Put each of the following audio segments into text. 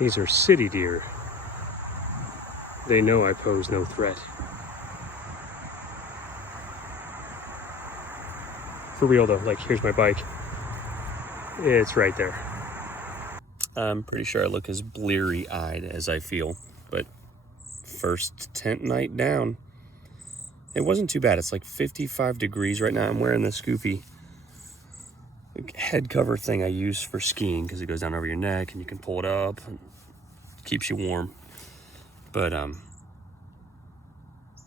These are city deer. They know I pose no threat. For real though, like here's my bike. It's right there. I'm pretty sure I look as bleary-eyed as I feel, but first tent night down. It wasn't too bad. It's like 55 degrees right now. I'm wearing this goofy head cover thing I use for skiing because it goes down over your neck and you can pull it up and it keeps you warm. But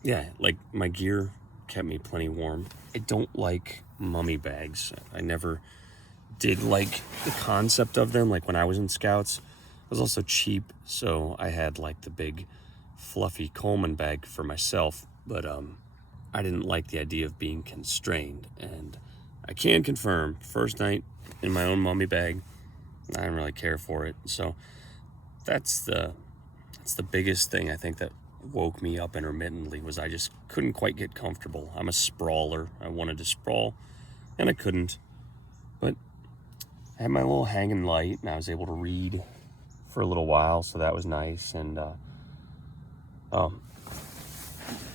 yeah, like my gear kept me plenty warm. I don't like mummy bags. I never did like the concept of them. Like when I was in Scouts, it was also cheap, so I had like the big fluffy Coleman bag for myself, but I didn't like the idea of being constrained. And I can confirm, first night in my own mummy bag, I didn't really care for it. So that's the biggest thing I think that woke me up intermittently, was I just couldn't quite get comfortable. I'm a sprawler. I wanted to sprawl and I couldn't. But I had my little hanging light and I was able to read for a little while, so that was nice. And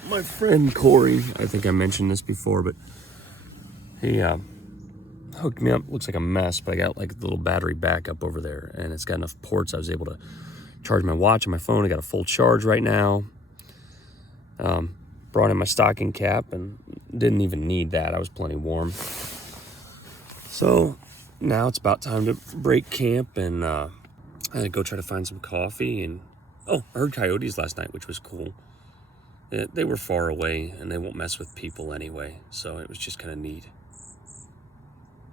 my friend Corey, I think I mentioned this before, but he hooked me up. Looks like a mess, but I got like a little battery backup over there, and it's got enough ports I was able to charge my watch and my phone. I got a full charge right now. Brought in my stocking cap and didn't even need that. I was plenty warm. So now it's about time to break camp, and I had to go try to find some coffee. And I heard coyotes last night, which was cool. They were far away and they won't mess with people anyway, so it was just kind of neat.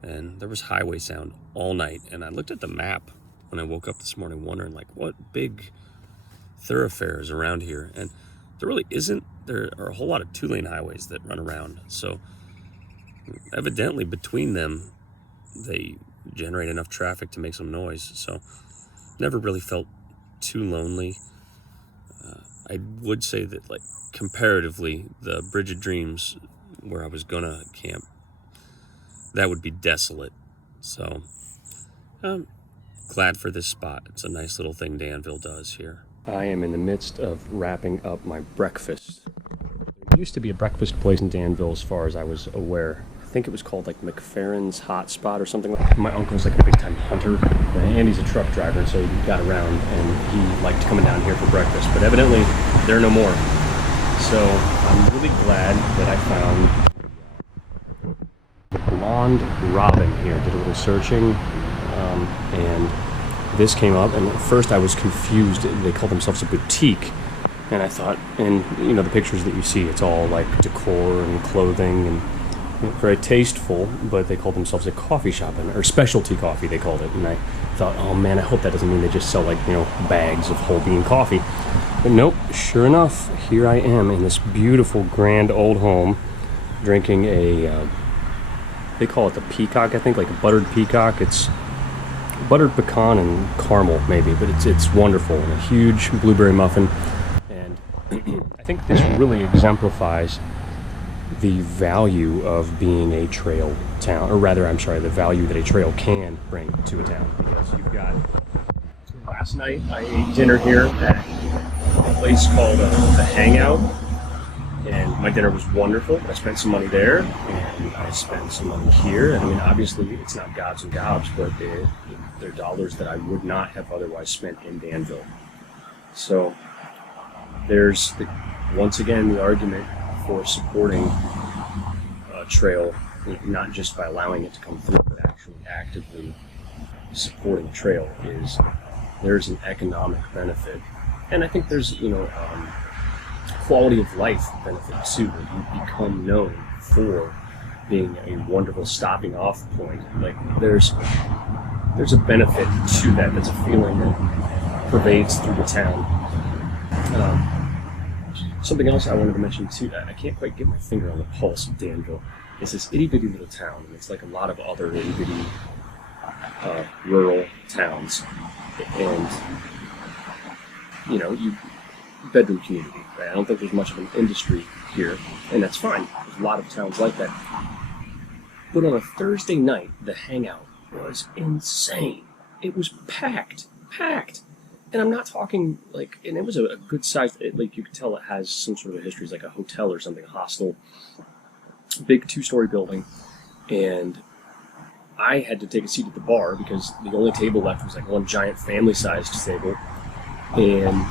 And there was highway sound all night, and I looked at the map when I woke up this morning wondering like what big thoroughfares around here, and there really isn't. There are a whole lot of 2-lane highways that run around, so evidently between them they generate enough traffic to make some noise. So never really felt too lonely. I would say that, like, comparatively, the Bridge of Dreams, where I was gonna camp, that would be desolate. So I'm glad for this spot. It's a nice little thing Danville does here. I am in the midst of wrapping up my breakfast. There used to be a breakfast place in Danville, as far as I was aware. I think it was called like McFerrin's Hot Spot or something like that. My uncle's like a big time hunter, and he's a truck driver, so he got around and he liked coming down here for breakfast, but evidently they're no more. So I'm really glad that I found the Blonde Robin here. Did a little searching, and this came up, and at first I was confused. They call themselves a boutique, and I thought, and you know, the pictures that you see, it's all like decor and clothing and very tasteful, but they called themselves a coffee shop, or specialty coffee they called it. And I thought, oh man, I hope that doesn't mean they just sell like, you know, bags of whole bean coffee. But nope, sure enough, here I am in this beautiful grand old home drinking a they call it the peacock, I think, like a buttered peacock. It's buttered pecan and caramel maybe, but it's wonderful, and a huge blueberry muffin. And I think this really exemplifies the value of being a trail town, or rather, I'm sorry, the value that a trail can bring to a town. Because you've got, last night I ate dinner here at a place called The Hangout, and my dinner was wonderful. I spent some money there, and I spent some money here. I mean, obviously, it's not gobs and gobs, but they're dollars that I would not have otherwise spent in Danville. So there's, once again, the argument for supporting a trail, not just by allowing it to come through, but actually actively supporting a trail, is there's an economic benefit. And I think there's, quality of life benefit too, that you become known for being a wonderful stopping off point. Like there's a benefit to that. That's a feeling that pervades through the town. Something else I wanted to mention too, I can't quite get my finger on the pulse of Danville. It's this itty bitty little town, and it's like a lot of other itty bitty rural towns. And you bedroom community, right? I don't think there's much of an industry here, and that's fine. There's a lot of towns like that. But on a Thursday night, the Hangout was insane. It was packed. And I'm not talking like, and it was a good size, like you could tell it has some sort of history. It's like a hotel or something, a hostel, big 2-story building. And I had to take a seat at the bar because the only table left was like one giant family-sized table. And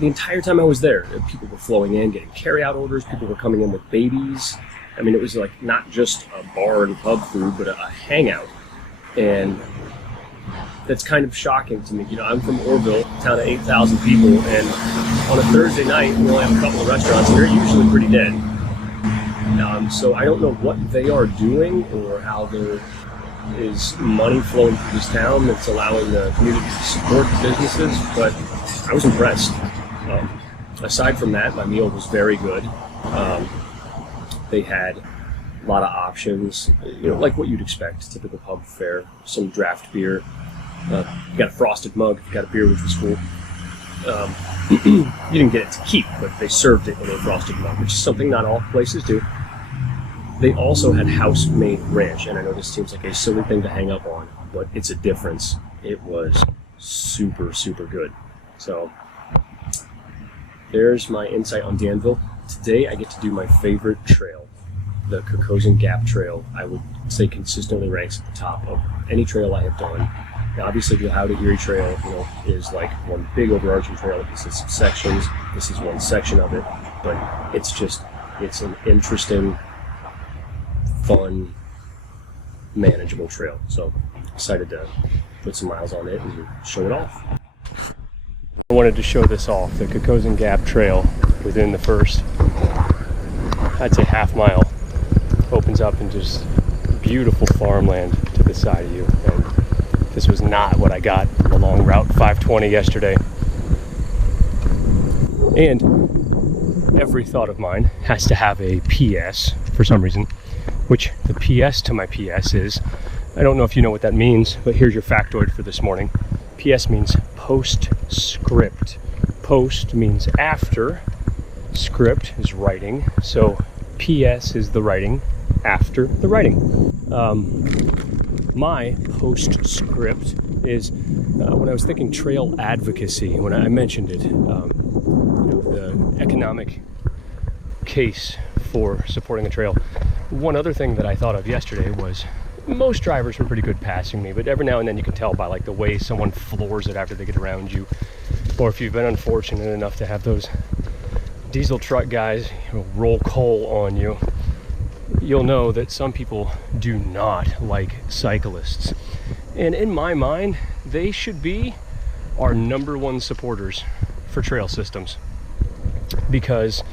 the entire time I was there, people were flowing in, getting carry-out orders. People were coming in with babies. I mean, it was like not just a bar and pub food, but a hangout. And that's kind of shocking to me. You know, I'm from Orville, a town of 8,000 people, and on a Thursday night, we only have a couple of restaurants, and they're usually pretty dead. So I don't know what they are doing or how there is money flowing through this town that's allowing the community to support businesses, but I was impressed. Aside from that, my meal was very good. They had a lot of options, you know, like what you'd expect, typical pub fare, some draft beer. You got a frosted mug if you got a beer, which was cool. You didn't get it to keep, but they served it in a frosted mug, which is something not all places do. They also had house-made ranch, and I know this seems like a silly thing to hang up on, but it's a difference. It was super, super good. So there's my insight on Danville. Today I get to do my favorite trail, the Kokosing Gap Trail. I would say consistently ranks at the top of any trail I have done. Now, obviously, the How to Erie Trail, you know, is like one big overarching trail. This is some sections. This is one section of it, but it's an interesting, fun, manageable trail. So, excited to put some miles on it and show it off. I wanted to show this off, the Kokosing Gap Trail. Within the first, I'd say half mile, opens up into just beautiful farmland to the side of you. And this was not what I got along Route 520 yesterday. And every thought of mine has to have a PS for some reason, which the PS to my PS is, I don't know if you know what that means, but here's your factoid for this morning. PS means postscript. Post means after, script is writing, so PS is the writing after the writing. My postscript is when I was thinking trail advocacy, when I mentioned it, you know, the economic case for supporting a trail. One other thing that I thought of yesterday was most drivers were pretty good passing me, but every now and then you can tell by like the way someone floors it after they get around you, or if you've been unfortunate enough to have those diesel truck guys, you know, roll coal on you. You'll know that some people do not like cyclists. And in my mind, they should be our #1 supporters for trail systems. Because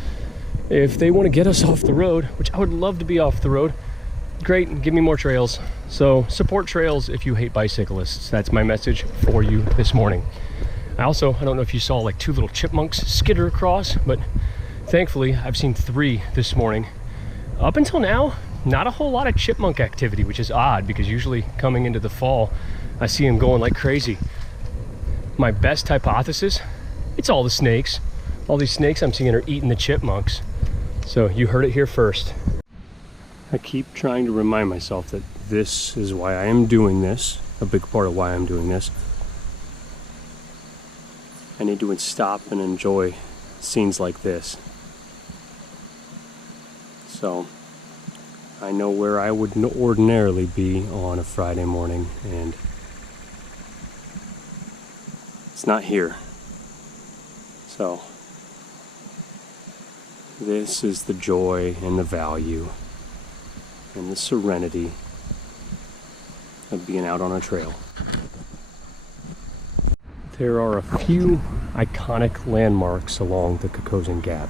if they want to get us off the road, which I would love to be off the road, great, give me more trails. So support trails if you hate bicyclists. That's my message for you this morning. I don't know if you saw like 2 little chipmunks skitter across, but thankfully I've seen 3 this morning. Up until now, not a whole lot of chipmunk activity, which is odd because usually coming into the fall, I see them going like crazy. My best hypothesis, it's all the snakes. All these snakes I'm seeing are eating the chipmunks. So you heard it here first. I keep trying to remind myself that this is why I am doing this, a big part of why I'm doing this. I need to stop and enjoy scenes like this. So I know where I would ordinarily be on a Friday morning, and it's not here. So this is the joy and the value and the serenity of being out on a trail. There are a few iconic landmarks along the Kokosing Gap,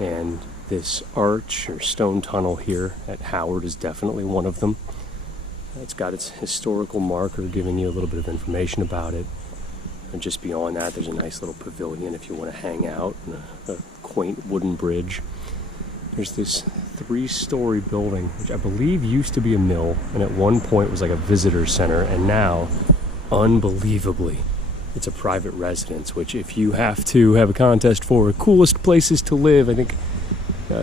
and this arch or stone tunnel here at Howard is definitely one of them. It's got its historical marker giving you a little bit of information about it. And just beyond that, there's a nice little pavilion if you want to hang out, and a quaint wooden bridge. There's this 3-story building, which I believe used to be a mill, and at one point was like a visitor center, and now, unbelievably, it's a private residence, which if you have to have a contest for coolest places to live, I think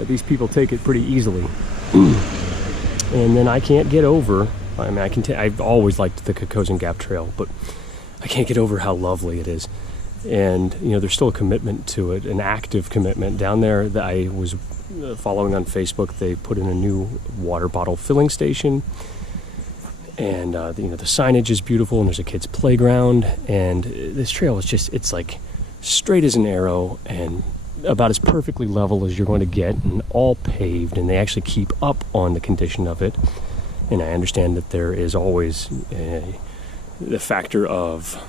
these people take it pretty easily. And then I can't get over, I mean, I've always liked the Kokosing Gap Trail, but I can't get over how lovely it is. And, you know, there's still a commitment to it, an active commitment. Down there that I was following on Facebook, they put in a new water bottle filling station. And, you know, the signage is beautiful, and there's a kid's playground. And this trail is just, it's like straight as an arrow and about as perfectly level as you're going to get, and all paved, and they actually keep up on the condition of it. And I understand that there is always the factor of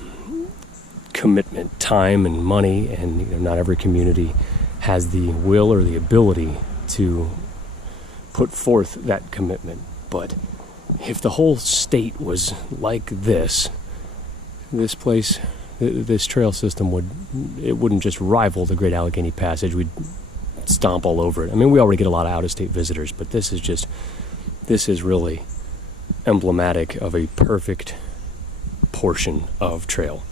commitment, time and money, and, you know, not every community has the will or the ability to put forth that commitment. But if the whole state was like this place, this trail system wouldn't just rival the Great Allegheny Passage. We'd stomp all over it. I mean, we already get a lot of out-of-state visitors, but this is really emblematic of a perfect portion of trail.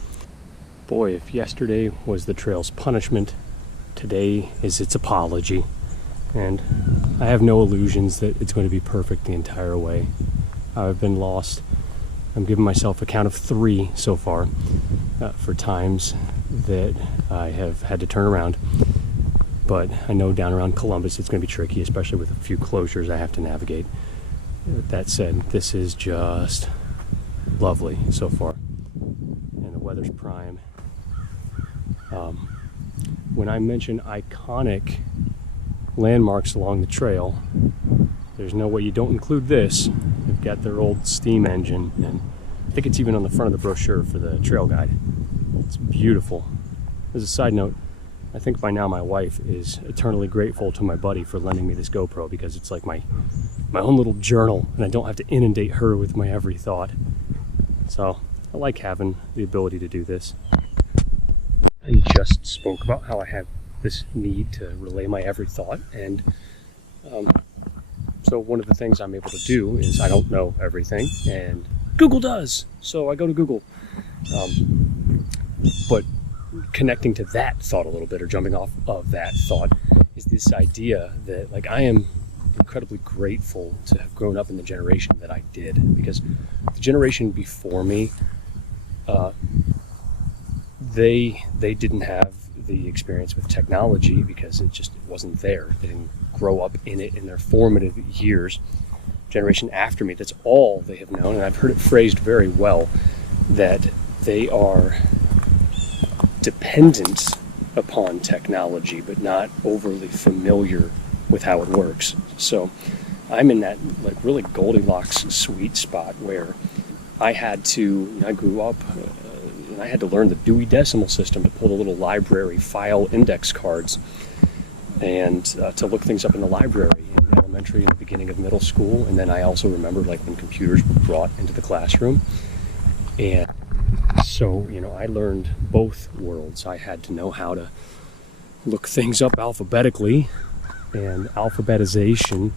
Boy, if yesterday was the trail's punishment, today is its apology. And I have no illusions that it's going to be perfect the entire way. I've been lost. I'm giving myself a count of 3 so far for times that I have had to turn around. But I know down around Columbus it's going to be tricky, especially with a few closures I have to navigate. That said, this is just lovely so far. And the weather's prime. When I mention iconic landmarks along the trail, there's no way you don't include this. They've got their old steam engine, and I think it's even on the front of the brochure for the trail guide. It's beautiful. As a side note, I think by now my wife is eternally grateful to my buddy for lending me this GoPro, because it's like my own little journal, and I don't have to inundate her with my every thought. So I like having the ability to do this. I just spoke about how I have this need to relay my every thought, and so one of the things I'm able to do is, I don't know everything, and Google does, so I go to Google. But connecting to that thought a little bit, or jumping off of that thought, is this idea that, like, I am incredibly grateful to have grown up in the generation that I did, because the generation before me, they didn't have the experience with technology because it wasn't there. They didn't grow up in it in their formative years. Generation after me, that's all they have known, and I've heard it phrased very well, that they are dependent upon technology but not overly familiar with how it works. So I'm in that, like, really Goldilocks sweet spot where I grew up and I had to learn the Dewey Decimal System to pull the little library file index cards, and to look things up in the library in elementary and the beginning of middle school. And then I also remember, like, when computers were brought into the classroom. And so, you know, I learned both worlds. I had to know how to look things up alphabetically, and alphabetization,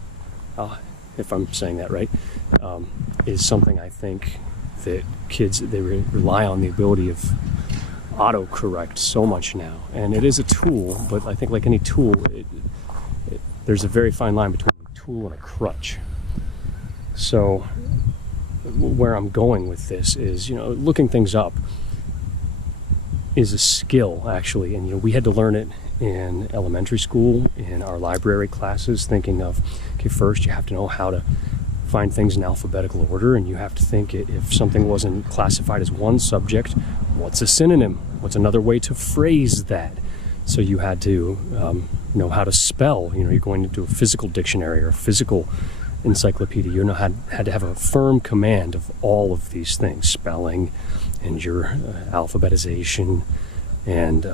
if I'm saying that right, is something I think that kids, they rely on the ability of autocorrect so much now. And it is a tool, but I think, like any tool, there's a very fine line between a tool and a crutch. So where I'm going with this is, you know, looking things up is a skill, actually. And, you know, we had to learn it in elementary school, in our library classes, thinking of, okay, first you have to know how to find things in alphabetical order, and you have to think, if something wasn't classified as one subject, what's a synonym? What's another way to phrase that? So you had to know how to spell. You know, you're going into a physical dictionary or a physical encyclopedia. You had to have a firm command of all of these things, spelling and your alphabetization and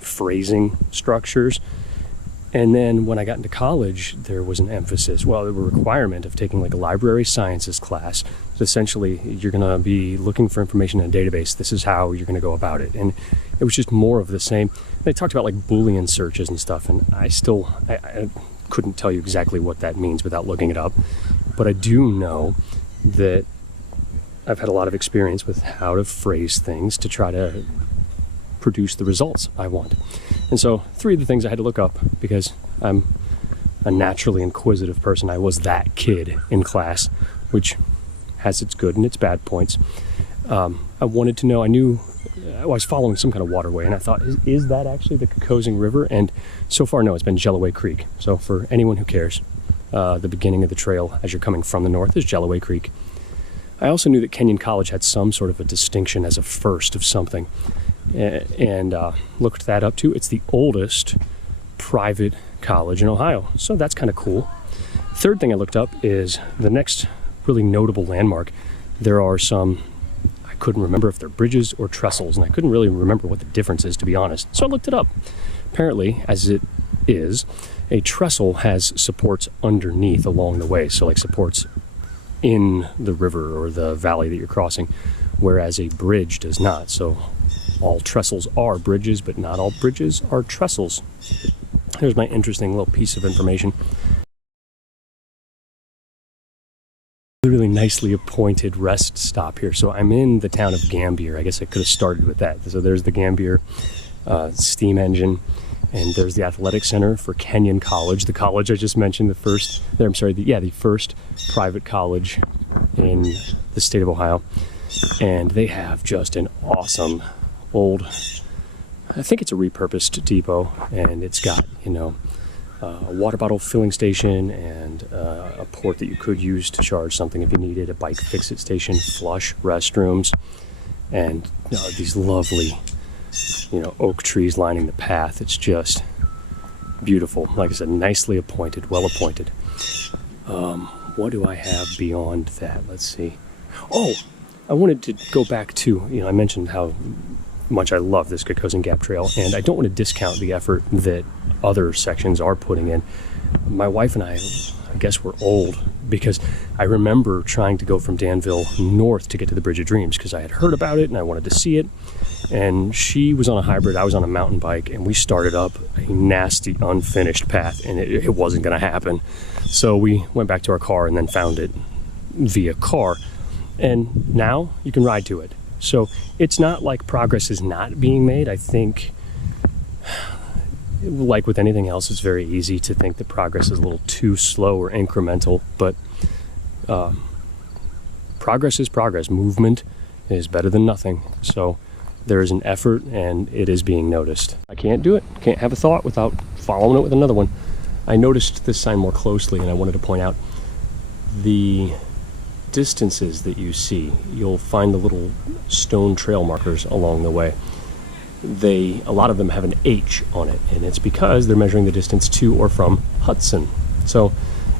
phrasing structures. And then when I got into college, there was an emphasis, a requirement of taking, like, a library sciences class. So essentially, you're going to be looking for information in a database. This is how you're going to go about it. And it was just more of the same. They talked about, like, Boolean searches and stuff, and I couldn't tell you exactly what that means without looking it up. But I do know that I've had a lot of experience with how to phrase things to try to produce the results I want. And so 3 of the things I had to look up, because I'm a naturally inquisitive person. I was that kid in class, which has its good and its bad points. I wanted to know, I was following some kind of waterway, and I thought, is that actually the Kokosing River? And so far, no, it's been Jellaway Creek. So for anyone who cares, the beginning of the trail as you're coming from the north is Jellaway Creek. I also knew that Kenyon College had some sort of a distinction as a first of something, and looked that up too. It's the oldest private college in Ohio, so that's kind of cool. Third thing I looked up is the next really notable landmark. There are some, I couldn't remember if they're bridges or trestles, and I couldn't really remember what the difference is, to be honest. So I looked it up. Apparently, as it is, a trestle has supports underneath along the way, so like supports in the river or the valley that you're crossing, whereas a bridge does not. So all trestles are bridges, but not all bridges are trestles. Here's my interesting little piece of information. Really nicely appointed rest stop here. So I'm in the town of Gambier. I guess I could have started with that. So there's the Gambier steam engine, and there's the athletic center for Kenyon College, the college I just mentioned, the first private college in the state of Ohio. And they have just an awesome old, I think it's a repurposed depot, and it's got, a water bottle filling station and a port that you could use to charge something if you needed, a bike fix-it station, flush restrooms, and these lovely, oak trees lining the path. It's just beautiful. Like I said, nicely appointed, well appointed. What do I have beyond that? Let's see. Oh, I wanted to go back to, I mentioned how much I love this Kokosing Gap Trail, and I don't want to discount the effort that other sections are putting in. My wife and I guess we're old, because I remember trying to go from Danville north to get to the Bridge of Dreams because I had heard about it and I wanted to see it. And she was on a hybrid, I was on a mountain bike, and we started up a nasty unfinished path, and it wasn't going to happen. So we went back to our car and then found it via car, and now you can ride to it. So it's not like progress is not being made. I think, like with anything else, it's very easy to think that progress is a little too slow or incremental, but progress is progress. Movement is better than nothing. So there is an effort, and it is being noticed. I can't do it. Can't have a thought without following it with another one. I noticed this sign more closely, and I wanted to point out the distances that you see. You'll find the little stone trail markers along the way. A lot of them have an H on it, and it's because they're measuring the distance to or from Hudson. So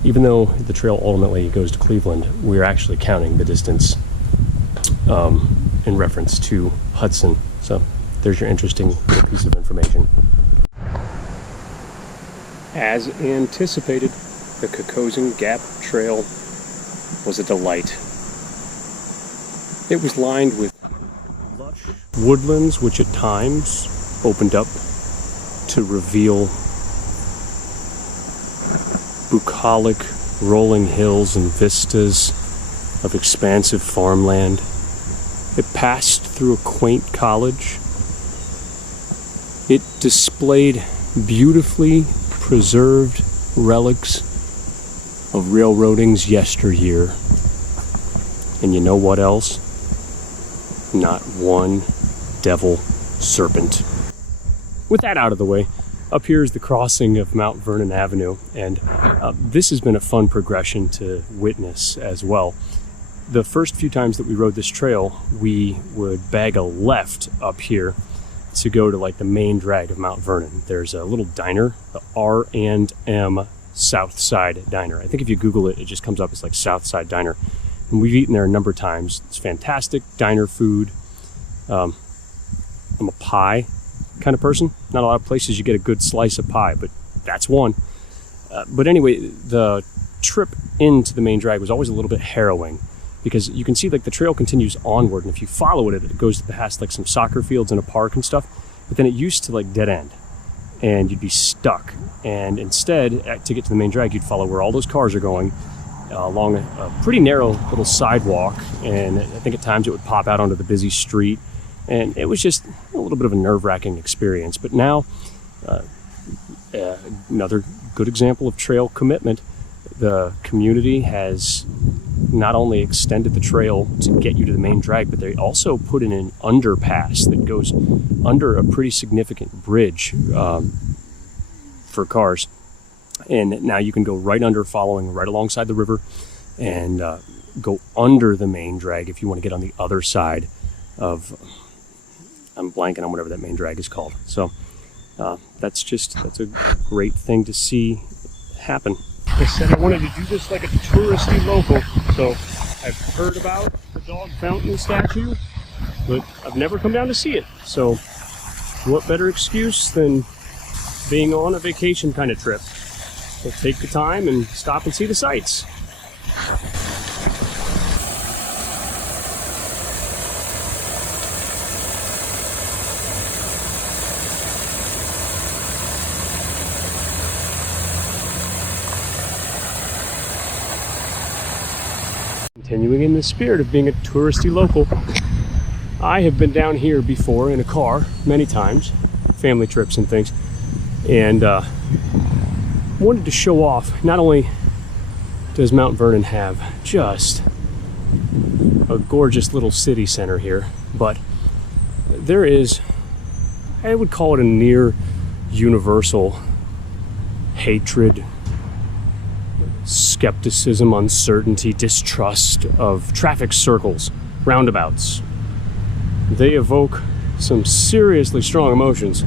even though the trail ultimately goes to Cleveland, we're actually counting the distance in reference to Hudson. So there's your interesting little piece of information. As anticipated, the Kokosing Gap Trail was a delight. It was lined with lush woodlands, which at times opened up to reveal bucolic rolling hills and vistas of expansive farmland. It passed through a quaint college. It displayed beautifully preserved relics of railroading's yesteryear. And you know what else? Not one devil serpent. With that out of the way, up here is the crossing of Mount Vernon Avenue, and this has been a fun progression to witness as well. The first few times that we rode this trail, we would bag a left up here to go to like the main drag of Mount Vernon. There's a little diner, the R&M South Side Diner. I think if you Google it, it just comes up as like South Side Diner. And we've eaten there a number of times. It's fantastic diner food. I'm a pie kind of person. Not a lot of places you get a good slice of pie, but that's one. But anyway, the trip into the main drag was always a little bit harrowing, because you can see like the trail continues onward, and if you follow it, it goes past like some soccer fields and a park and stuff, but then it used to like dead end, and you'd be stuck. And instead, to get to the main drag, you'd follow where all those cars are going along a pretty narrow little sidewalk, and I think at times it would pop out onto the busy street, and it was just a little bit of a nerve-wracking experience. But now, another good example of trail commitment. the community has not only extended the trail to get you to the main drag, but they also put in an underpass that goes under a pretty significant bridge for cars. And now you can go right under, following right alongside the river, and go under the main drag if you want to get on the other side of, I'm blanking on whatever that main drag is called. So that's a great thing to see happen. I said I wanted to do this like a touristy local, so I've heard about the dog fountain statue, but I've never come down to see it. So what better excuse than being on a vacation kind of trip? So take the time and stop and see the sights. Continuing in the spirit of being a touristy local, I have been down here before in a car many times, family trips and things, and wanted to show off. Not only does Mount Vernon have just a gorgeous little city center here, but there is, I would call it a near universal hatred, skepticism, uncertainty, distrust of traffic circles, roundabouts. They evoke some seriously strong emotions.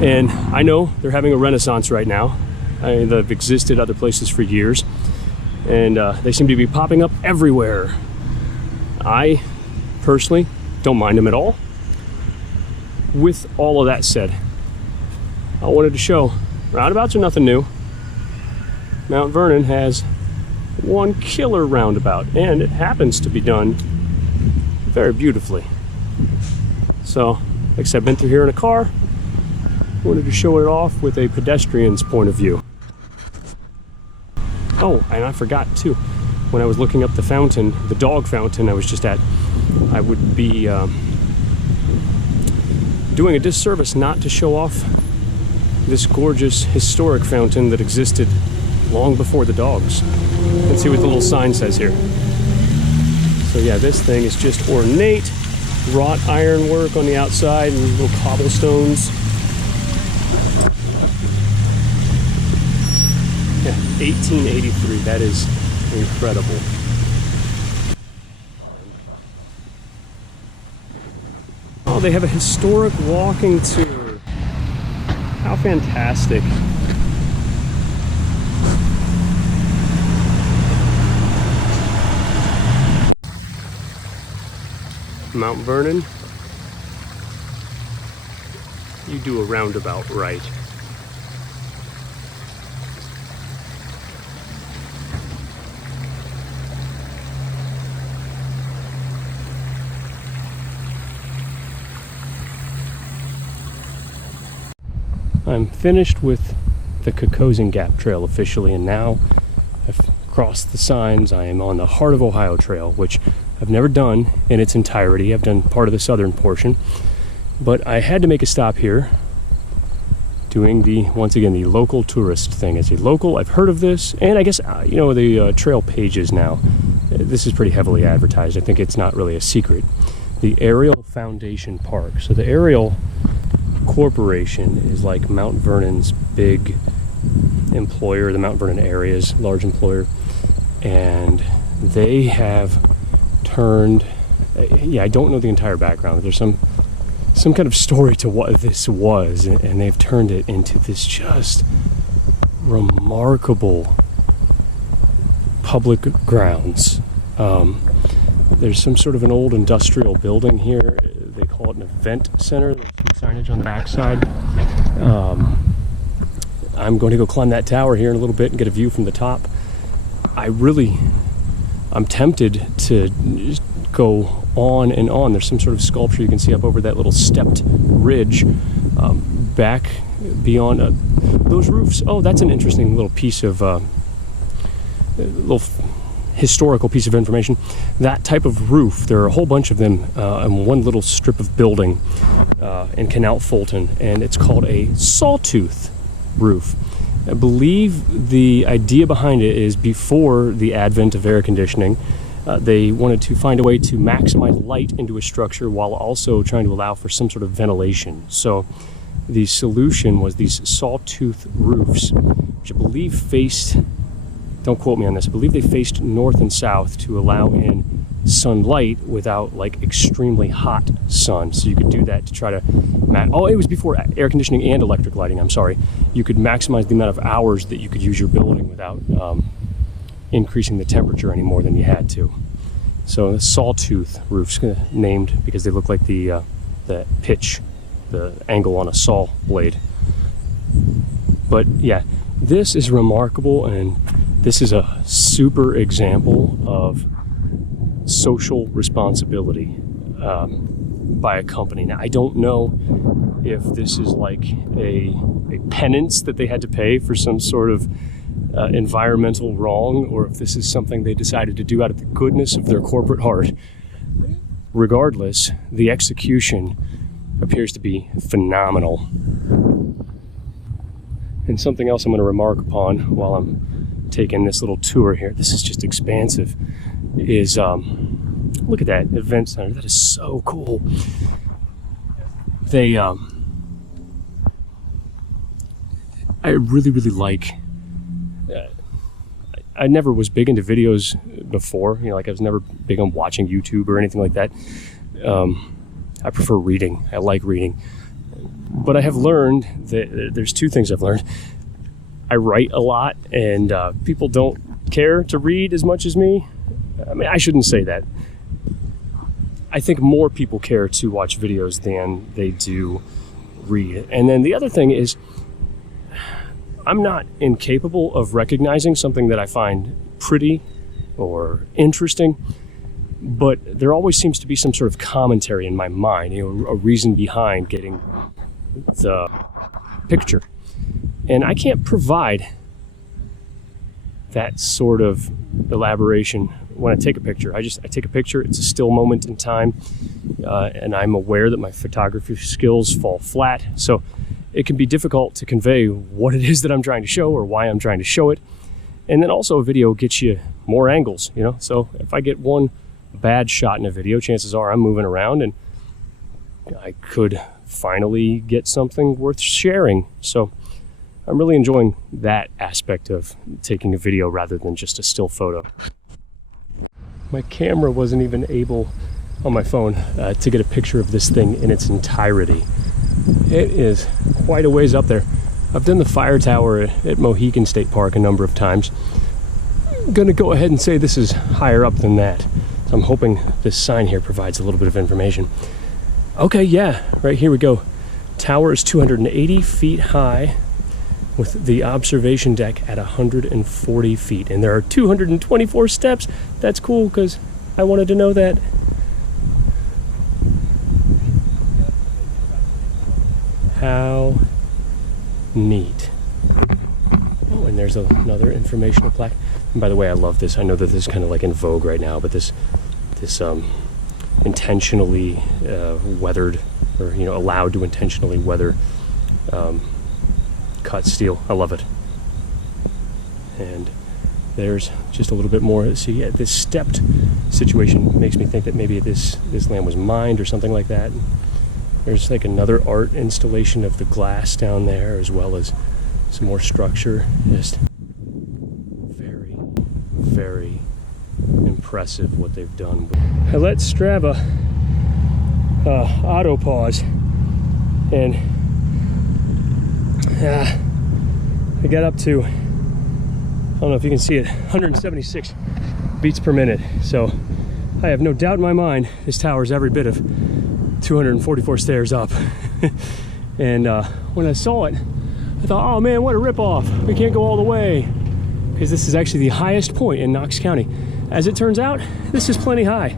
And I know they're having a renaissance right now. They've existed other places for years, and they seem to be popping up everywhere. I personally don't mind them at all. With all of that said, I wanted to show roundabouts are nothing new. Mount Vernon has one killer roundabout, and it happens to be done very beautifully. So, like I said, I've been through here in a car. Wanted to show it off with a pedestrian's point of view. Oh, and I forgot too, when I was looking up the fountain, the dog fountain I was just at, I would be doing a disservice not to show off this gorgeous historic fountain that existed long before the dogs. Let's see what the little sign says here. So yeah, this thing is just ornate, wrought iron work on the outside and little cobblestones. Yeah, 1883, that is incredible. Oh, they have a historic walking tour. How fantastic. Mount Vernon, you do a roundabout right. I'm finished with the Kokosing Gap Trail officially, and now I've crossed the signs. I am on the Heart of Ohio Trail, which I've never done in its entirety. I've done part of the southern portion, but I had to make a stop here doing once again, the local tourist thing. As a local, I've heard of this, and I guess, the trail pages now, this is pretty heavily advertised. I think it's not really a secret. The Ariel Foundation Park. So the Ariel Corporation is like Mount Vernon's big employer, the Mount Vernon area's large employer, and they have turned, I don't know the entire background. There's some kind of story to what this was, and they've turned it into this just remarkable public grounds. There's some sort of an old industrial building here. They call it an event center. There's some signage on the backside. I'm going to go climb that tower here in a little bit and get a view from the top. I'm tempted to just go on and on. There's some sort of sculpture you can see up over that little stepped ridge back beyond those roofs. Oh, that's an interesting little piece of little historical piece of information. That type of roof, there are a whole bunch of them on one little strip of building in Canal Fulton, and it's called a sawtooth roof. I believe the idea behind it is before the advent of air conditioning, they wanted to find a way to maximize light into a structure while also trying to allow for some sort of ventilation. So the solution was these sawtooth roofs, which I believe faced, don't quote me on this, I believe they faced north and south to allow in sunlight without like extremely hot sun. So you could do that to try to it was before air conditioning and electric lighting, I'm sorry. You could maximize the amount of hours that you could use your building without increasing the temperature any more than you had to. So the sawtooth roofs, named because they look like the pitch, the angle on a saw blade. But yeah, this is remarkable, and this is a super example of social responsibility by a company. Now, I don't know if this is like a penance that they had to pay for some sort of environmental wrong, or if this is something they decided to do out of the goodness of their corporate heart. Regardless, the execution appears to be phenomenal. And something else I'm going to remark upon while I'm taking this little tour here, this is just expansive, is look at that event center. That is so cool. They I really like, I never was big into videos before, you know, like I was never big on watching YouTube or anything like that. I prefer reading. I like reading. But I have learned that there's two things I've learned. I write a lot, and people don't care to read as much as me. I mean, I shouldn't say that. I think more people care to watch videos than they do read. And then the other thing is, I'm not incapable of recognizing something that I find pretty or interesting, but there always seems to be some sort of commentary in my mind, you know, a reason behind getting the picture. And I can't provide that sort of elaboration when I take a picture. I take a picture, it's a still moment in time, and I'm aware that my photography skills fall flat, so it can be difficult to convey what it is that I'm trying to show or why I'm trying to show it. And then also a video gets you more angles, you know? So if I get one bad shot in a video, chances are I'm moving around and I could finally get something worth sharing. So I'm really enjoying that aspect of taking a video rather than just a still photo. My camera wasn't even able on my phone to get a picture of this thing in its entirety. It is quite a ways up there. I've done the fire tower at Mohican State Park a number of times. I'm gonna go ahead and say this is higher up than that. So I'm hoping this sign here provides a little bit of information. Okay, yeah, right here we go. Tower is 280 feet high with the observation deck at 140 feet. And there are 224 steps. That's cool because I wanted to know that. How neat. Oh, and there's another informational plaque. And by the way, I love this. I know that this is kind of like in vogue right now, but this intentionally weathered, or you know, allowed to intentionally weather cut steel. I love it. And there's just a little bit more. See, this stepped situation makes me think that maybe this land was mined or something like that. There's like another art installation of the glass down there, as well as some more structure. Just very, very impressive what they've done. I let Strava auto pause, and I got up to, I don't know if you can see it, 176 beats per minute. So I have no doubt in my mind this tower is every bit of 244 stairs up. And when I saw it, I thought, oh man, what a ripoff. We can't go all the way, because this is actually the highest point in Knox County. As it turns out, this is plenty high.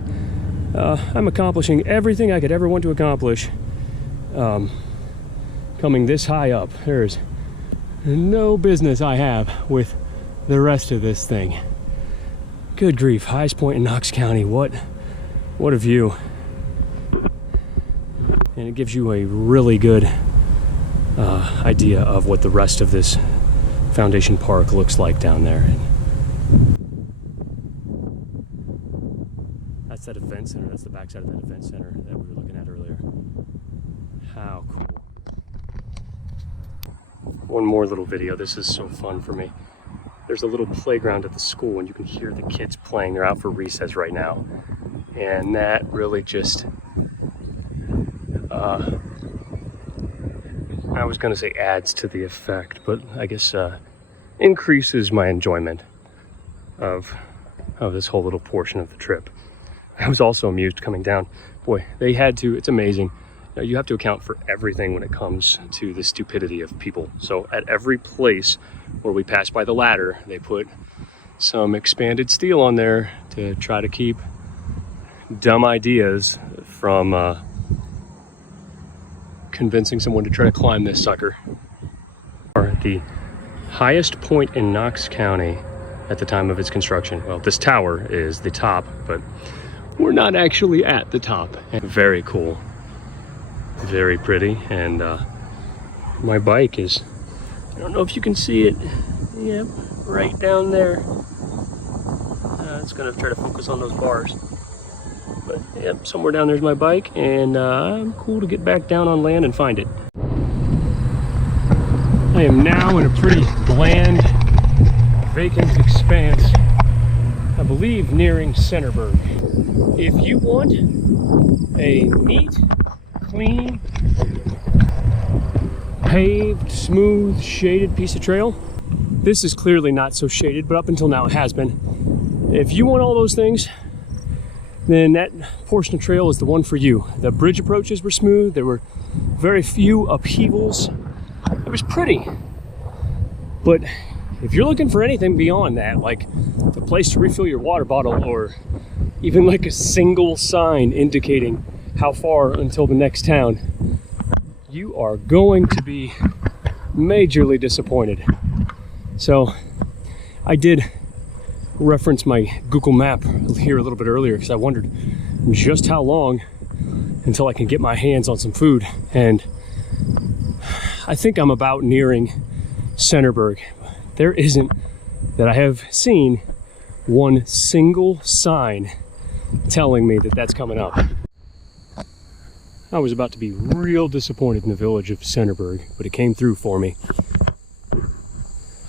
I'm accomplishing everything I could ever want to accomplish coming this high up. There's no business I have with the rest of this thing. Good grief, highest point in Knox County. What a view. And it gives you a really good idea of what the rest of this Foundation Park looks like down there. That's that event center. That's the backside of that event center that we were looking at earlier. How cool. One more little video. This is so fun for me. There's a little playground at the school and you can hear the kids playing. They're out for recess right now. And that really just, I was gonna say adds to the effect, but I guess increases my enjoyment of this whole little portion of the trip. I was also amused coming down. Boy, they had to, it's amazing. You have to account for everything when it comes to the stupidity of people. So at every place where we pass by the ladder, they put some expanded steel on there to try to keep dumb ideas from convincing someone to try to climb this sucker. The highest point in Knox County at the time of its construction. Well, this tower is the top, but we're not actually at the top. Very cool. Very pretty, and my bike is, I don't know if you can see it, yep, right down there. It's gonna try to focus on those bars, but yep, somewhere down there's my bike, and I'm cool to get back down on land and find it. I am now in a pretty bland, vacant expanse, I believe nearing Centerburg. If you want a neat, clean, paved, smooth, shaded piece of trail. This is clearly not so shaded, but up until now it has been. If you want all those things, then that portion of trail is the one for you. The bridge approaches were smooth. There were very few upheavals. It was pretty. But if you're looking for anything beyond that, like a place to refill your water bottle or even like a single sign indicating how far until the next town, you are going to be majorly disappointed. So I did reference my Google map here a little bit earlier because I wondered just how long until I can get my hands on some food, and I think I'm about nearing Centerburg. There isn't, that I have seen, one single sign telling me that that's coming up. I was about to be real disappointed in the village of Centerburg, but it came through for me.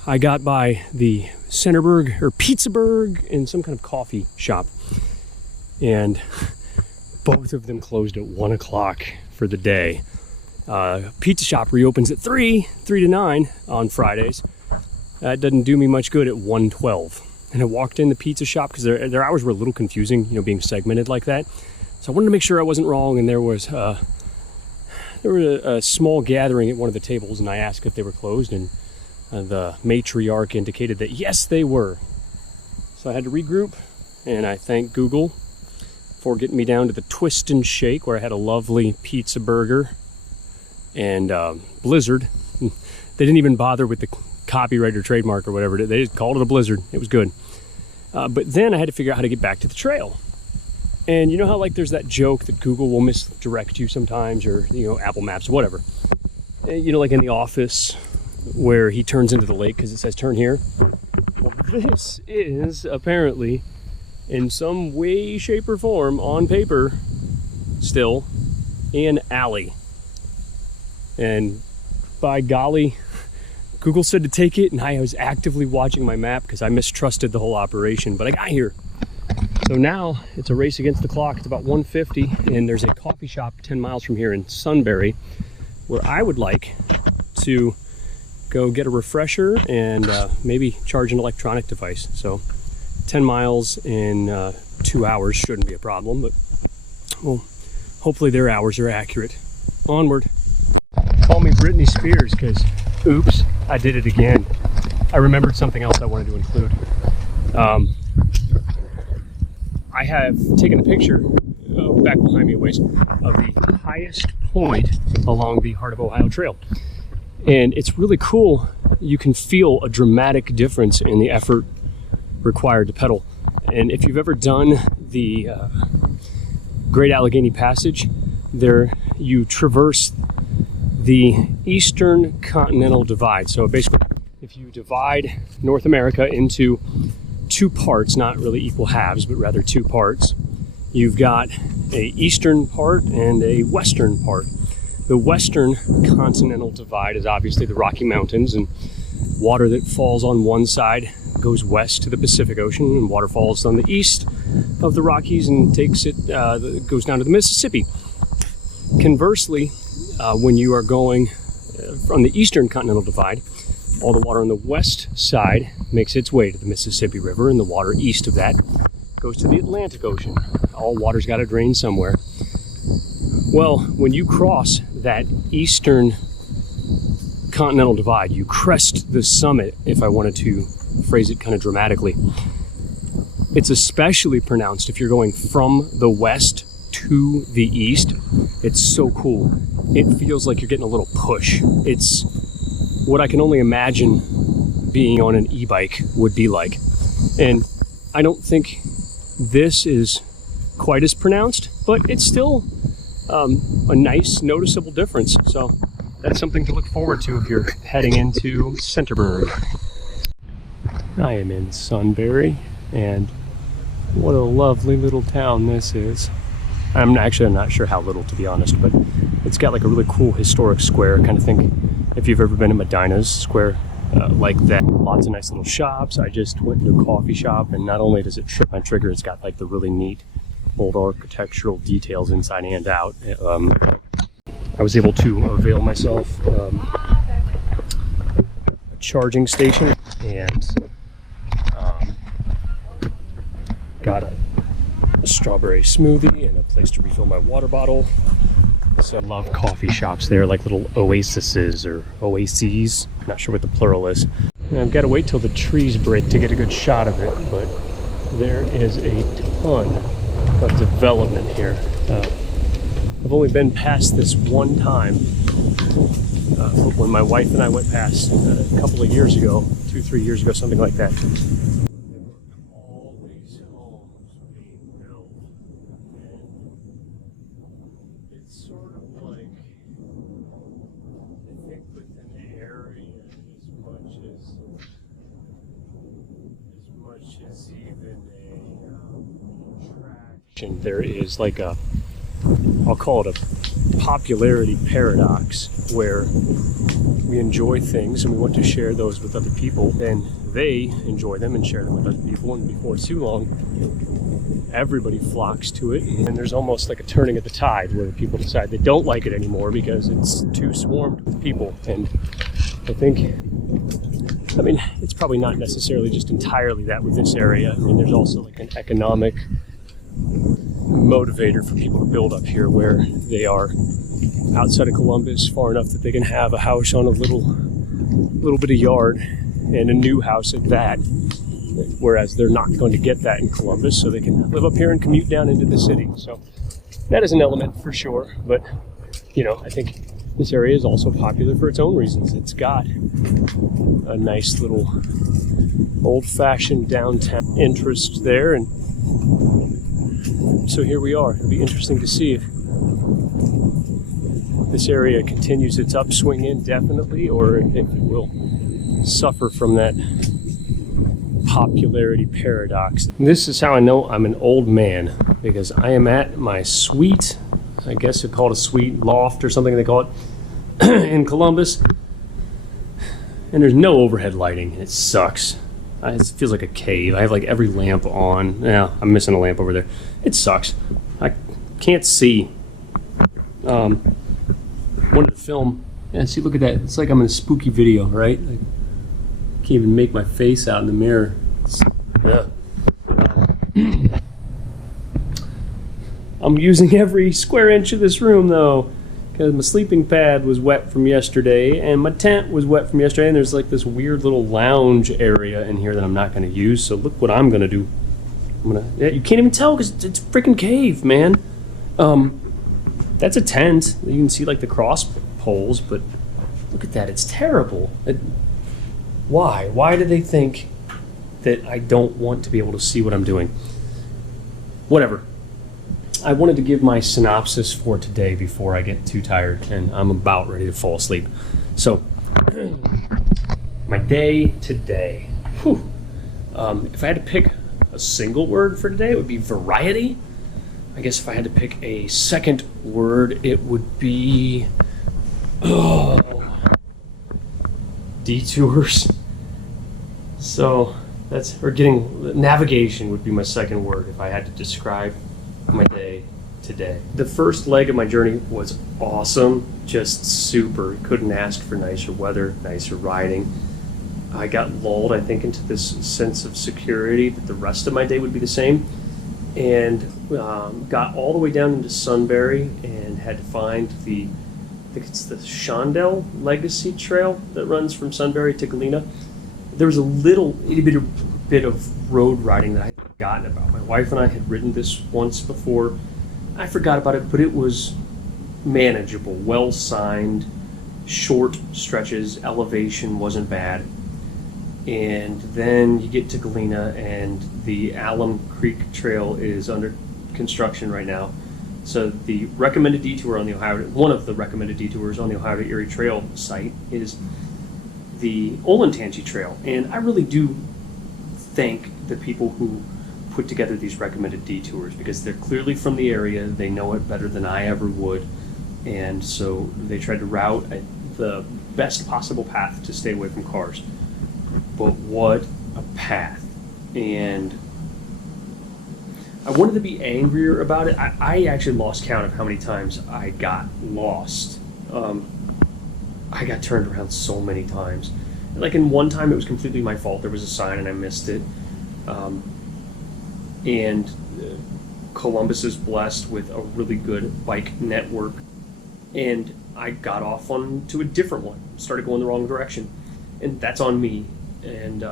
I got by the Centerburg or Pizzaburg in some kind of coffee shop, and both of them closed at 1 o'clock for the day. Pizza shop reopens at 3 to 9 on Fridays. That doesn't do me much good at 1:12. And I walked in the pizza shop because their hours were a little confusing, you know, being segmented like that. So I wanted to make sure I wasn't wrong, and there was a small gathering at one of the tables, and I asked if they were closed, and the matriarch indicated that yes, they were. So I had to regroup, and I thank Google for getting me down to the Twist and Shake, where I had a lovely pizza burger and Blizzard. They didn't even bother with the copyright or trademark or whatever. They just called it a Blizzard. It was good. But then I had to figure out how to get back to the trail. And you know how like there's that joke that Google will misdirect you sometimes, or you know, Apple Maps, whatever. You know, like in The Office where he turns into the lake because it says turn here. Well, this is apparently in some way, shape, or form on paper still an alley. And by golly, Google said to take it, and I was actively watching my map because I mistrusted the whole operation, but I got here. So now it's a race against the clock. It's about 1:50, and there's a coffee shop 10 miles from here in Sunbury where I would like to go get a refresher and maybe charge an electronic device. So 10 miles in 2 hours shouldn't be a problem, but well, hopefully their hours are accurate. Onward. Call me Britney Spears because, oops, I did it again. I remembered something else I wanted to include. I have taken a picture back behind me a ways of the highest point along the Heart of Ohio Trail. And it's really cool. You can feel a dramatic difference in the effort required to pedal. And if you've ever done the Great Allegheny Passage, there you traverse the Eastern Continental Divide. So basically, if you you divide North America into two parts, not really equal halves, but rather two parts. You've got a eastern part and a western part. The western continental divide is obviously the Rocky Mountains, and water that falls on one side goes west to the Pacific Ocean, and water falls on the east of the Rockies and goes down to the Mississippi. Conversely, when you are going from the eastern continental divide, all the water on the west side makes its way to the Mississippi River, and the water east of that goes to the Atlantic Ocean. All water's got to drain somewhere. Well, when you cross that eastern continental divide, you crest the summit, if I wanted to phrase it kind of dramatically. It's especially pronounced if you're going from the west to the east. It's so cool. It feels like you're getting a little push. It's what I can only imagine being on an e-bike would be like. And I don't think this is quite as pronounced, but it's still a nice noticeable difference. So that's something to look forward to if you're heading into Centerburg. I am in Sunbury, and what a lovely little town this is. I'm not sure how little, to be honest, but it's got like a really cool historic square. Kind of think if you've ever been to Medina's square like that. Lots of nice little shops. I just went to a coffee shop, and not only does it trip my trigger, it's got like the really neat old architectural details inside and out. I was able to avail myself a charging station, and got a strawberry smoothie and a place to refill my water bottle. So I love coffee shops. They're like little oases or oases. Not sure what the plural is. And I've got to wait till the trees break to get a good shot of it, but there is a ton of development here. I've only been past this one time, but when my wife and I went past a couple of years ago, 2-3 years ago, something like that, there is like I'll call it a popularity paradox, where we enjoy things and we want to share those with other people, and they enjoy them and share them with other people, and before too long everybody flocks to it, and there's almost like a turning of the tide where people decide they don't like it anymore because it's too swarmed with people. And I mean, it's probably not necessarily just entirely that with this area. I mean, there's also like an economic motivator for people to build up here, where they are outside of Columbus far enough that they can have a house on a little bit of yard, and a new house at that, whereas they're not going to get that in Columbus, so they can live up here and commute down into the city. So that is an element for sure, but you know, I think this area is also popular for its own reasons. It's got a nice little old-fashioned downtown interest there, and so here we are. It'll be interesting to see if this area continues its upswing indefinitely, or if it will suffer from that popularity paradox. This is how I know I'm an old man, because I am at my suite, I guess you'd call it a suite, loft or something they call it, in Columbus, and there's no overhead lighting. It sucks. It feels like a cave. I have like every lamp on. Yeah, I'm missing a lamp over there. It sucks. I can't see. Wanted to film. Yeah, see, look at that. It's like I'm in a spooky video, right? I can't even make my face out in the mirror. Yeah. I'm using every square inch of this room though, because my sleeping pad was wet from yesterday, and my tent was wet from yesterday, and there's like this weird little lounge area in here that I'm not going to use. So look what I'm going to do. Yeah, you can't even tell because it's a freaking cave, man. That's a tent. You can see like the cross poles, but look at that. It's terrible. Why? Why do they think that I don't want to be able to see what I'm doing? Whatever. I wanted to give my synopsis for today before I get too tired, and I'm about ready to fall asleep. So, My day today. Whew. If I had to pick a single word for today, it would be variety. I guess if I had to pick a second word, it would be detours. So navigation would be my second word if I had to describe my day today. The first leg of my journey was awesome, just super. Couldn't ask for nicer weather, nicer riding. I got lulled, I think, into this sense of security that the rest of my day would be the same, and got all the way down into Sunbury and had to find I think it's the Shondell Legacy Trail that runs from Sunbury to Galena. There was a little itty bit of road riding that I had forgotten about. My wife and I had ridden this once before. I forgot about it, but it was manageable, well signed, short stretches, elevation wasn't bad. And then you get to Galena, and the Alum Creek Trail is under construction right now. So the recommended detour on the one of the recommended detours on the Ohio to Erie Trail site is the Olentangy Trail. And I really do thank the people who put together these recommended detours, because they're clearly from the area. They know it better than I ever would. And so they tried to route the best possible path to stay away from cars. But what a path. And I wanted to be angrier about it. I actually lost count of how many times I got lost. I got turned around so many times. Like in one time it was completely my fault. There was a sign and I missed it. And Columbus is blessed with a really good bike network. And I got off onto a different one, started going the wrong direction. And that's on me. And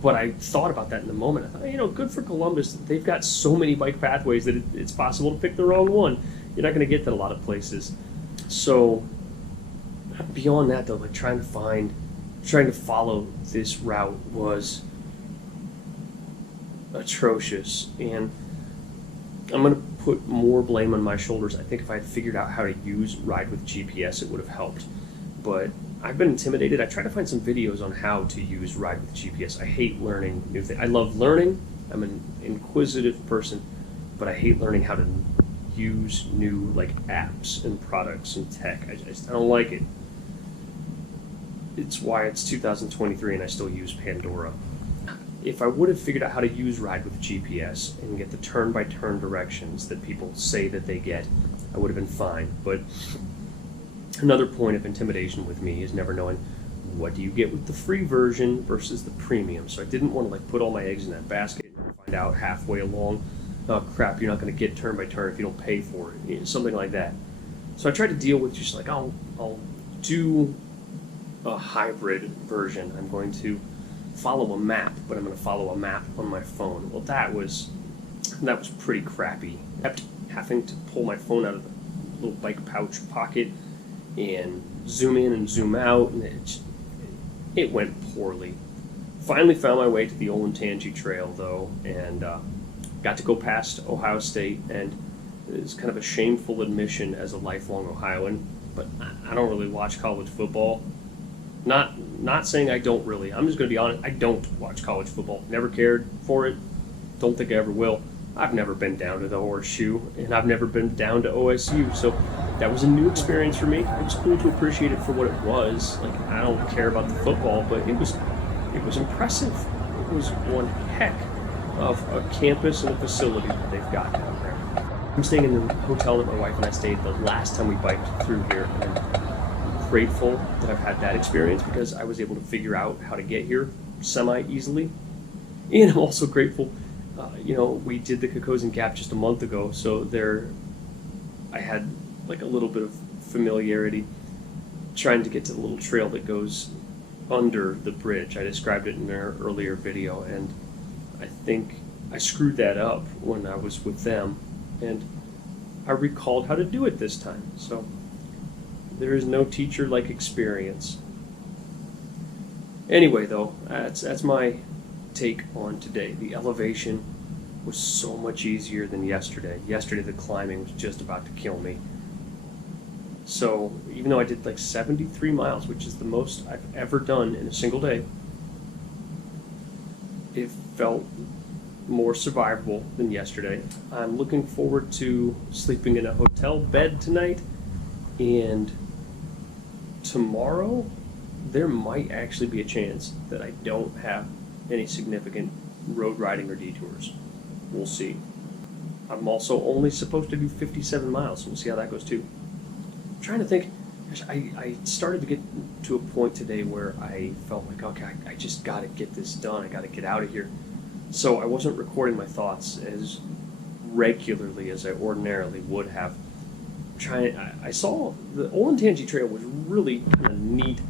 but I thought about that in the moment. I thought, good for Columbus. They've got so many bike pathways that it's possible to pick the wrong one. You're not going to get that a lot of places. So beyond that, though, like trying to follow this route was atrocious. And I'm going to put more blame on my shoulders. I think if I had figured out how to use Ride with GPS, it would have helped. But I've been intimidated. I tried to find some videos on how to use Ride with GPS. I hate learning new things. I love learning. I'm an inquisitive person, but I hate learning how to use new apps and products and tech. I don't like it. It's why it's 2023 and I still use Pandora. If I would have figured out how to use Ride with GPS and get the turn-by-turn directions that people say that they get, I would have been fine. But another point of intimidation with me is never knowing what do you get with the free version versus the premium. So I didn't want to put all my eggs in that basket and find out halfway along, oh crap, you're not going to get turn by turn if you don't pay for it, something like that. So I tried to deal with just I'll do a hybrid version. I'm going to follow a map, but I'm going to follow a map on my phone. Well, that was pretty crappy. I kept having to pull my phone out of the little bike pouch pocket and zoom in and zoom out, and it went poorly. Finally found my way to the Olentangy Trail, though, and got to go past Ohio State, and it's kind of a shameful admission as a lifelong Ohioan, but I don't really watch college football. Not saying I don't really. I'm just going to be honest. I don't watch college football. Never cared for it. Don't think I ever will. I've never been down to the Horseshoe, and I've never been down to OSU, so that was a new experience for me. It was cool to appreciate it for what it was. I don't care about the football, but it was impressive. It was one heck of a campus and a facility that they've got down there. I'm staying in the hotel that my wife and I stayed the last time we biked through here, and I'm grateful that I've had that experience because I was able to figure out how to get here semi-easily. And I'm also grateful, we did the Kokosing Gap just a month ago, so I had a little bit of familiarity trying to get to the little trail that goes under the bridge. I described it in an earlier video, and I think I screwed that up when I was with them, and I recalled how to do it this time. So there is no teacher-like experience. Anyway, though, that's my take on today. The elevation was so much easier than yesterday. Yesterday the climbing was just about to kill me. So even though I did like 73 miles, which is the most I've ever done in a single day, it felt more survivable than yesterday. I'm looking forward to sleeping in a hotel bed tonight, and tomorrow there might actually be a chance that I don't have any significant road riding or detours. We'll see. I'm also only supposed to do 57 miles, so we'll see how that goes too. I'm trying to think. Gosh, I started to get to a point today where I felt like, okay, I just got to get this done. I got to get out of here. So I wasn't recording my thoughts as regularly as I ordinarily would have. I saw the Olentangy Trail was really kind of neat,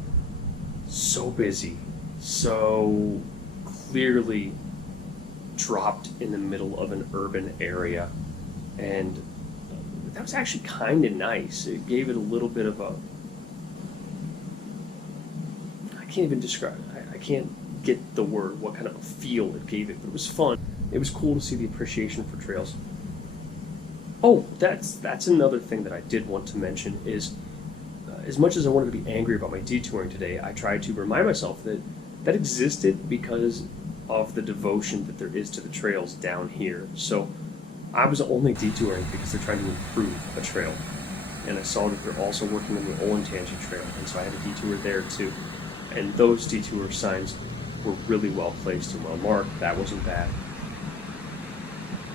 so busy, so clearly dropped in the middle of an urban area, and that was actually kind of nice. It gave it a little bit of a, I can't even describe it. I can't get the word, what kind of a feel it gave it, but it was fun. It was cool to see the appreciation for trails. Oh, that's another thing that I did want to mention is, as much as I wanted to be angry about my detouring today, I tried to remind myself that that existed because of the devotion that there is to the trails down here. So I was only detouring because they're trying to improve a trail. And I saw that they're also working on the Olentangy Trail, and so I had a detour there too. And those detour signs were really well placed and well marked. That wasn't bad.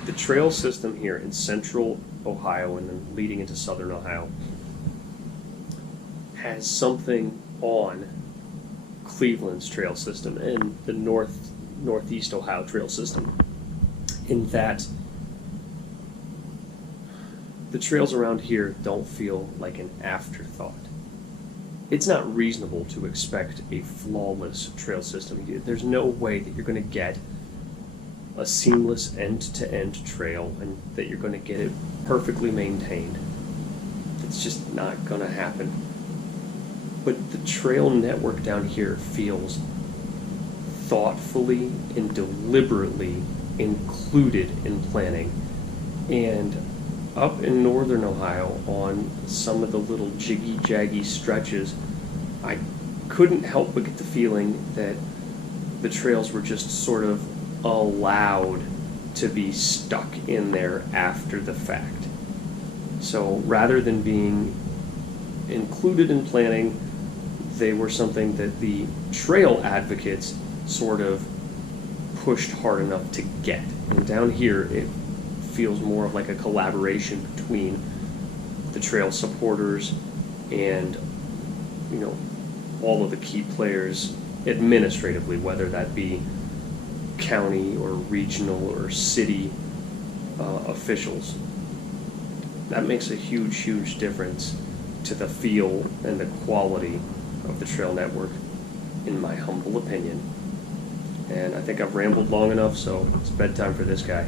The trail system here in central Ohio and then leading into southern Ohio has something on Cleveland's trail system and the northeast Ohio trail system, in that the trails around here don't feel like an afterthought. It's not reasonable to expect a flawless trail system. There's no way that you're going to get a seamless end-to-end trail and that you're going to get it perfectly maintained. It's just not going to happen. But the trail network down here feels thoughtfully and deliberately included in planning. And up in northern Ohio, on some of the little jiggy-jaggy stretches, I couldn't help but get the feeling that the trails were just sort of allowed to be stuck in there after the fact. So rather than being included in planning, they were something that the trail advocates sort of pushed hard enough to get. And down here, it feels more of like a collaboration between the trail supporters and, you know, all of the key players administratively, whether that be county or regional or city officials. That makes a huge, huge difference to the feel and the quality of the trail network, in my humble opinion. And I think I've rambled long enough, so it's bedtime for this guy.